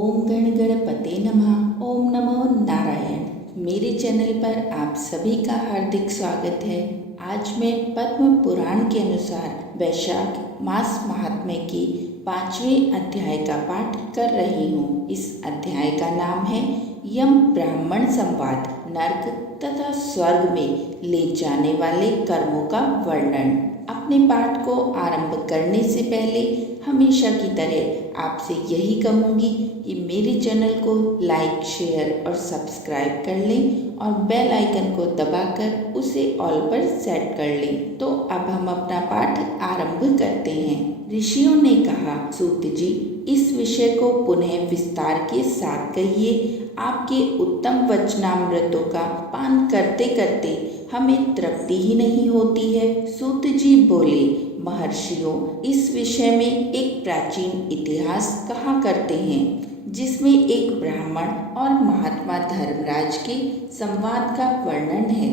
ओम गण गणपते नमः। ओम नमो नारायण। मेरे चैनल पर आप सभी का हार्दिक स्वागत है। आज मैं पद्म पुराण के अनुसार वैशाख मास महात्म्य की 5वें अध्याय का पाठ कर रही हूँ। इस अध्याय का नाम है यम ब्राह्मण संवाद, नर्क तथा स्वर्ग में ले जाने वाले कर्मों का वर्णन। अपने पाठ को आरंभ करने से पहले हमेशा की तरह आपसे यही कहूँगी कि मेरे चैनल को लाइक, शेयर और सब्सक्राइब कर लें और बेल आइकन को दबाकर उसे ऑल पर सेट कर लें। तो अब हम अपना पाठ आरंभ करते हैं। ऋषियों ने कहा, सूत जी, इस विषय को पुनः विस्तार के साथ कहिए। आपके उत्तम वचनामृतों का पान करते करते हमें तृप्ति ही नहीं होती है। सूत जी बोले, महर्षियों, इस विषय में एक प्राचीन इतिहास कहा करते हैं जिसमें एक ब्राह्मण और महात्मा धर्मराज के संवाद का वर्णन है।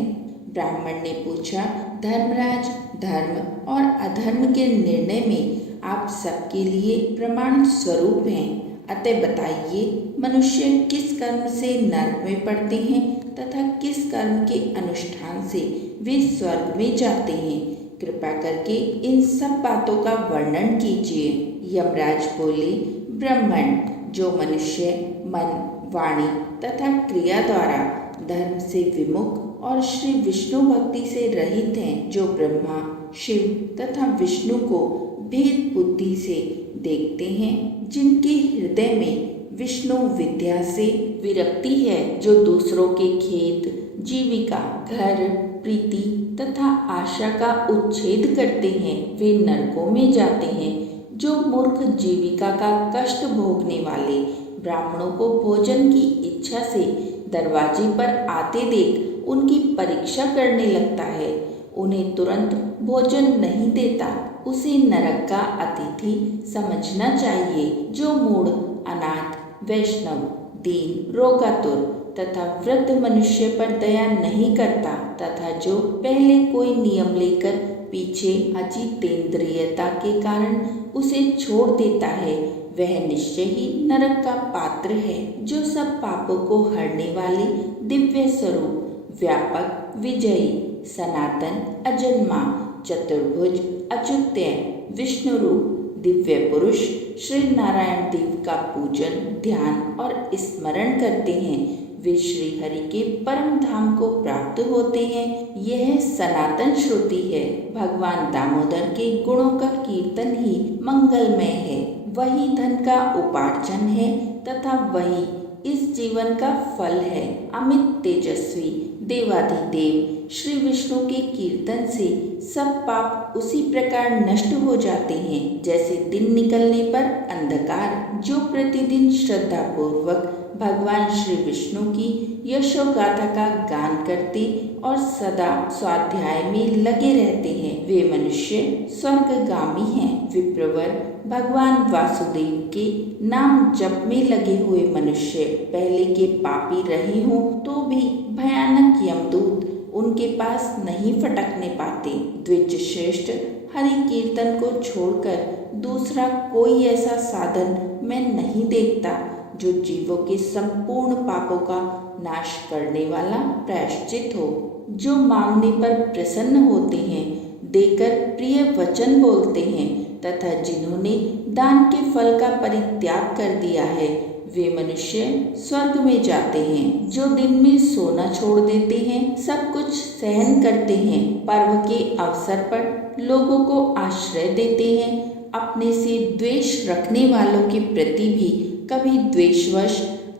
ब्राह्मण ने पूछा, धर्मराज, धर्म और अधर्म के निर्णय में आप सबके लिए प्रमाण स्वरूप हैं, अतः बताइए, मनुष्य किस कर्म से नरक में पड़ते हैं तथा किस कर्म के अनुष्ठान से वे स्वर्ग में जाते हैं। कृपा करके इन सब बातों का वर्णन कीजिए। यमराज बोले, ब्राह्मण, जो मनुष्य मन, वाणी तथा क्रिया द्वारा धर्म से विमुख और श्री विष्णु भक्ति से रहित हैं, जो ब्रह्मा, शिव तथा विष्णु को भेद बुद्धि से देखते हैं, जिनके हृदय में विष्णु विद्या से विरक्ति है, जो दूसरों के खेत, जीविका, घर, प्रीति तथा आशा का उच्छेद करते हैं, वे नरकों में जाते हैं। जो मूर्ख जीविका का कष्ट भोगने वाले ब्राह्मणों को भोजन की इच्छा से दरवाजे पर आते देख उनकी परीक्षा करने लगता है, उन्हें तुरंत भोजन नहीं देता, उसे नरक का अतिथि समझना चाहिए। जो मूढ़, अनाथ, वैष्णव, दीन, रोगातुर तथा वृद्ध मनुष्य पर दया नहीं करता तथा जो पहले कोई नियम लेकर पीछे अजितेंद्रियता के कारण उसे छोड़ देता है, वह निश्चय ही नरक का पात्र है। जो सब पापों को हरने वाले दिव्य स्वरूप, व्यापक, विजयी, सनातन, अजन्मा, चतुर्भुज, अच्युत्य, विष्णु रूप दिव्य पुरुष श्री नारायण देव का पूजन, ध्यान और स्मरण करते हैं, वे श्री हरि के परम धाम को प्राप्त होते हैं। यह सनातन श्रुति है। भगवान दामोदर के गुणों का कीर्तन ही मंगलमय है। वही धन का उपार्जन है तथा वही इस जीवन का फल है। अमित तेजस्वी देवाधिदेव श्री विष्णु के कीर्तन से सब पाप उसी प्रकार नष्ट हो जाते हैं जैसे दिन निकलने पर अंधकार। जो प्रतिदिन श्रद्धा पूर्वक भगवान श्री विष्णु की यशोगाथा का गान करते और सदा स्वाध्याय में लगे रहते हैं, वे मनुष्य स्वर्गगामी हैं। विप्रवर, भगवान वासुदेव के नाम जप में लगे हुए मनुष्य पहले के पापी रहे हों तो भी भयानक यमदूत उनके पास नहीं फटकने पाते। द्विज श्रेष्ठ, हरि कीर्तन को छोड़कर दूसरा कोई ऐसा साधन मैं नहीं देखता जो जीवों के संपूर्ण पापों का नाश करने वाला प्रायश्चित हो। जो मांगने पर प्रसन्न होते हैं, देकर प्रिय वचन बोलते हैं तथा जिन्होंने दान के फल का परित्याग कर दिया है, वे मनुष्य स्वर्ग में जाते हैं। जो दिन में सोना छोड़ देते हैं, सब कुछ सहन करते हैं, पर्व के अवसर पर लोगों को आश्रय देते हैं, अपने से द्वेष रखने वालों के प्रति भी कभी द्वेषवश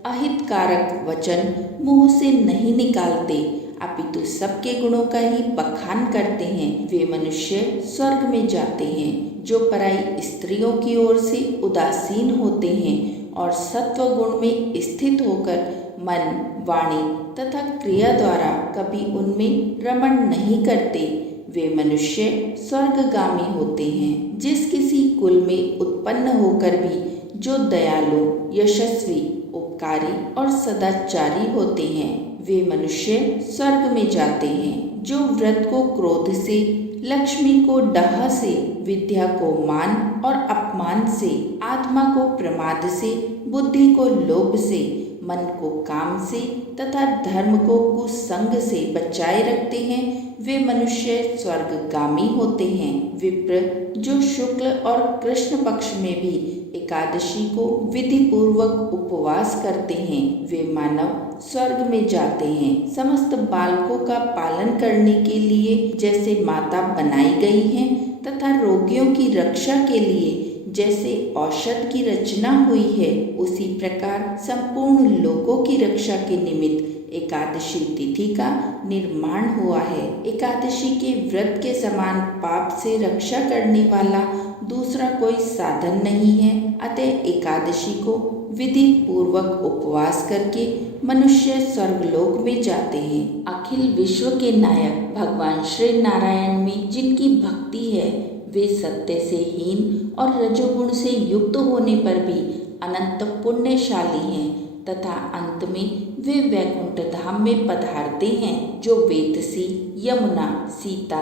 अहितकारक वचन मुंह से नहीं निकालते, अपितु सबके गुणों का ही बखान करते हैं, वे मनुष्य स्वर्ग में जाते हैं। जो पराई स्त्रियों की ओर से उदासीन होते हैं और सत्व गुण में स्थित होकर मन, वाणी तथा क्रिया द्वारा कभी उनमें रमण नहीं करते, वे मनुष्य स्वर्गगामी होते हैं। जिस किसी कुल में उत्पन्न होकर भी जो दयालु, यशस्वी, उपकारी और सदाचारी होते हैं, वे मनुष्य स्वर्ग में जाते हैं। जो व्रत को क्रोध से लक्ष्मी को डाह से, विद्या को मान और अपमान से, आत्मा को प्रमाद से, बुद्धि को लोभ से, मन को काम से तथा धर्म को कुसंग से बचाए रखते हैं, वे मनुष्य स्वर्गगामी होते हैं। विप्र जो शुक्ल और कृष्ण पक्ष में भी एकादशी को विधि पूर्वक उपवास करते हैं, वे मानव स्वर्ग में जाते हैं। समस्त बालकों का पालन करने के लिए जैसे माता बनाई गई है तथा रोगियों की रक्षा के लिए जैसे औषध की रचना हुई है, उसी प्रकार संपूर्ण लोगों की रक्षा के निमित्त एकादशी तिथि का निर्माण हुआ है। एकादशी के व्रत के समान पाप से रक्षा करने वाला दूसरा कोई साधन नहीं है। अतः एकादशी को विधि पूर्वक उपवास करके मनुष्य स्वर्गलोक में जाते हैं। अखिल विश्व के नायक भगवान श्री नारायण में जिनकी भक्ति है, वे सत्य से हीन और रजोगुण से युक्त होने पर भी अनंत पुण्यशाली हैं तथा अंत में वे वैकुंठ धाम में पधारते हैं, जो वेतसी, यमुना, सीता,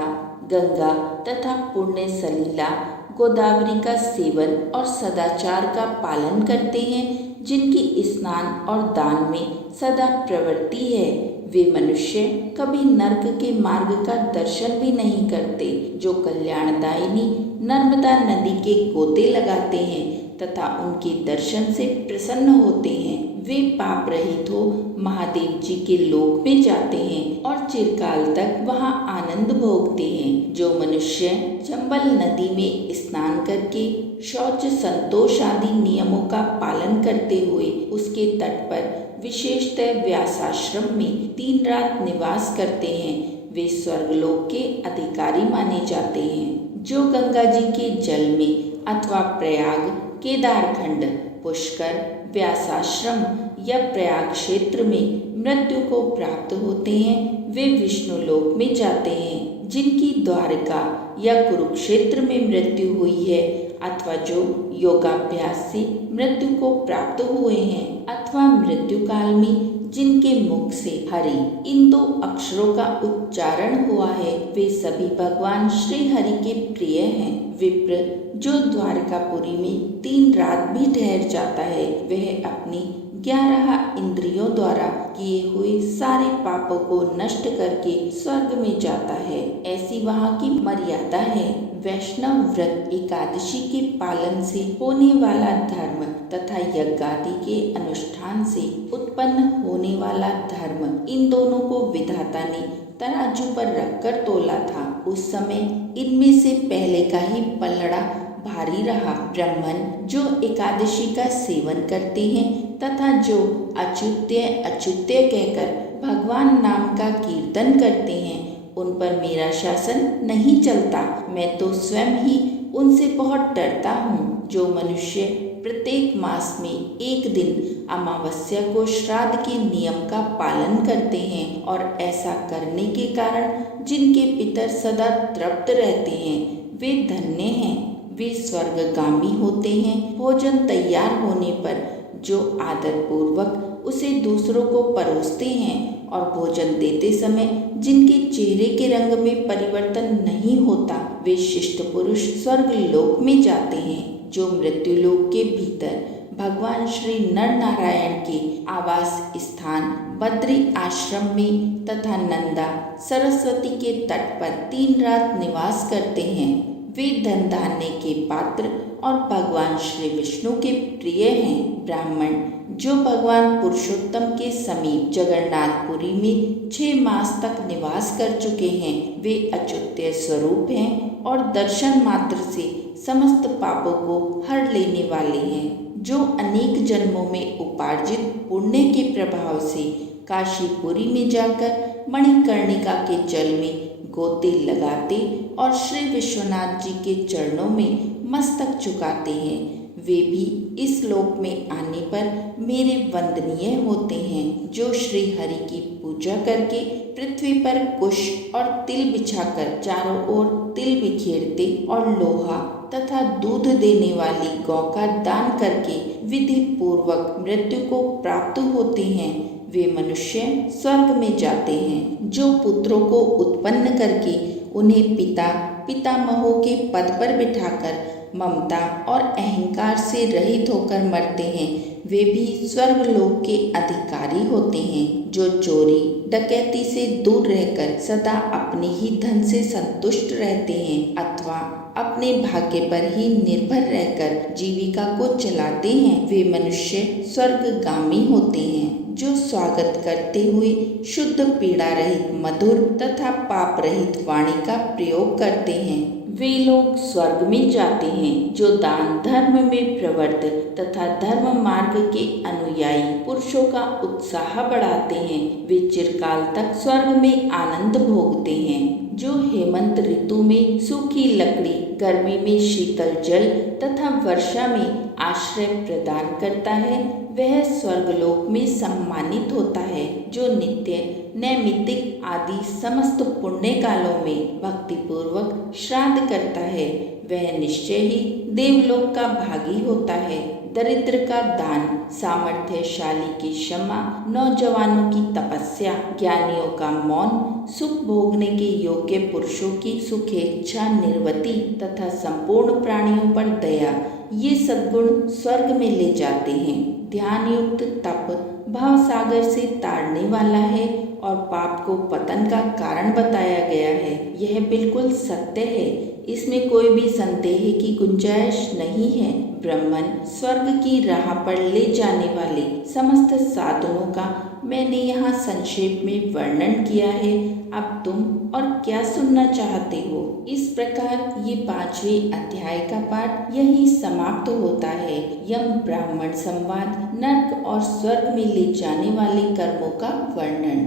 गंगा तथा पुण्य सलीला गोदावरी का सेवन और सदाचार का पालन करते हैं, जिनकी स्नान और दान में सदा प्रवृत्ति है। वे मनुष्य कभी नर्क के मार्ग का दर्शन भी नहीं करते, जो कल्याणदायिनी नर्मदा नदी के गोते लगाते हैं तथा उनके दर्शन से प्रसन्न होते हैं। वे पाप रहित हो महादेव जी के लोक में जाते हैं और चिरकाल तक वहां आनंद भोगते हैं। जो मनुष्य चंबल नदी में स्नान करके शौच संतोष आदि नियमों का पालन करते हुए उसके तट पर विशेषतः व्यासाश्रम में 3 रात निवास करते हैं, वे स्वर्गलोक के अधिकारी माने जाते हैं। जो गंगा जी के जल में अथवा प्रयाग, केदारखंड, पुष्कर, व्यासाश्रम या प्रयाग क्षेत्र में मृत्यु को प्राप्त होते हैं, वे विष्णु लोक में जाते हैं। जिनकी द्वारका या कुरुक्षेत्र में मृत्यु हुई है अथवा जो योगाभ्यास से मृत्यु को प्राप्त हुए हैं अथवा मृत्यु काल में जिनके मुख से हरि इन 2 अक्षरों का उच्चारण हुआ है, वे सभी भगवान श्री हरि के प्रिय हैं। विप्र जो द्वारकापुरी में 3 रात भी ठहर जाता है, वह अपनी 11 इंद्रियों द्वारा किए हुए सारे पापों को नष्ट करके स्वर्ग में जाता है। ऐसी वहाँ की मर्यादा है। वैष्णव व्रत एकादशी के पालन से होने वाला धर्म तथा यज्ञादि के अनुष्ठान से उत्पन्न होने वाला धर्म, इन दोनों को विधाता ने तराजू पर रखकर तोला था। उस समय इनमें से पहले का ही पलड़ा भारी रहा। ब्राह्मण जो एकादशी का सेवन करते हैं तथा जो अच्युत्य अच्युत्य कहकर भगवान नाम का कीर्तन करते हैं, उन पर मेरा शासन नहीं चलता। मैं तो स्वयं ही उनसे बहुत डरता हूँ। जो मनुष्य प्रत्येक मास में एक दिन अमावस्या को श्राद्ध के नियम का पालन करते हैं और ऐसा करने के कारण जिनके पितर सदा तृप्त रहते हैं, वे धन्य हैं, वे स्वर्गगामी होते हैं। भोजन तैयार होने पर जो आदर पूर्वक उसे दूसरों को परोसते हैं और भोजन देते समय जिनके चेहरे के रंग में परिवर्तन नहीं होता, वे शिष्ट पुरुष स्वर्ग लोक में जाते हैं। जो मृत्यु लोक के भीतर भगवान श्री नर नारायण के आवास स्थान बद्री आश्रम में तथा नंदा सरस्वती के तट पर 3 रात निवास करते हैं, वे धन धान्य के पात्र और भगवान श्री विष्णु के प्रिय हैं। ब्राह्मण जो भगवान पुरुषोत्तम के समीप जगन्नाथपुरी में 6 मास तक निवास कर चुके हैं, वे अच्युत्य स्वरूप हैं और दर्शन मात्र से समस्त पापों को हर लेने वाले हैं। जो अनेक जन्मों में उपार्जित पुण्य के प्रभाव से काशीपुरी में जाकर मणिकर्णिका के जल में गोते लगाते और श्री विश्वनाथ जी के चरणों में मस्तक झुकाते हैं, वे भी इस लोक में आने पर मेरे वंदनीय होते हैं। जो श्री हरि की पूजा करके पृथ्वी पर कुश और तिल बिछाकर चारों ओर तिल बिखेरते और लोहा तथा दूध देने वाली गौ का दान करके विधि पूर्वक मृत्यु को प्राप्त होते हैं, वे मनुष्य स्वर्ग में जाते हैं। जो पुत्रों को उत्पन्न करके उन्हें पिता पितामहों के पद पर बिठाकर ममता और अहंकार से रहित होकर मरते हैं, वे भी स्वर्गलोक के अधिकारी होते हैं। जो चोरी डकैती से दूर रहकर सदा अपने ही धन से संतुष्ट रहते हैं अथवा अपने भाग्य पर ही निर्भर रहकर जीविका को चलाते हैं, वे मनुष्य स्वर्गगामी होते हैं। जो स्वागत करते हुए शुद्ध पीड़ा रहित मधुर तथा पाप रहित वाणी का प्रयोग करते हैं, वे लोग स्वर्ग में जाते हैं। जो दान धर्म में प्रवृत्त तथा धर्म मार्ग के अनुयायी पुरुषों का उत्साह बढ़ाते हैं, वे चिरकाल तक स्वर्ग में आनंद भोगते हैं। जो हेमंत ऋतु में सूखी लकड़ी, गर्मी में शीतल जल तथा वर्षा में आश्रय प्रदान करता है, वह स्वर्गलोक में सम्मानित होता है। जो नित्य नैमित्तिक आदि समस्त पुण्य कालों में भक्तिपूर्वक श्राद्ध करता है, वह निश्चय ही देवलोक का भागी होता है। दरिद्र का दान, सामर्थ्यशाली की क्षमा, नौजवानों की तपस्या, ज्ञानियों का मौन, सुख भोगने के योग्य पुरुषों की सुखेच्छा निर्वृत्ति तथा संपूर्ण प्राणियों पर दया, ये सद्गुण स्वर्ग में ले जाते हैं। ध्यान युक्त तप भवसागर से ताड़ने वाला है और पाप को पतन का कारण बताया गया है। यह बिल्कुल सत्य है, इसमें कोई भी संदेह की गुंजाइश नहीं है। ब्रह्मन स्वर्ग की राह पर ले जाने वाले समस्त साधनों का मैंने यहाँ संक्षेप में वर्णन किया है। अब तुम और क्या सुनना चाहते हो? इस प्रकार ये 5वें अध्याय का पाठ यही समाप्त होता है। यम ब्राह्मण संवाद, नर्क और स्वर्ग में ले जाने वाले कर्मों का वर्णन।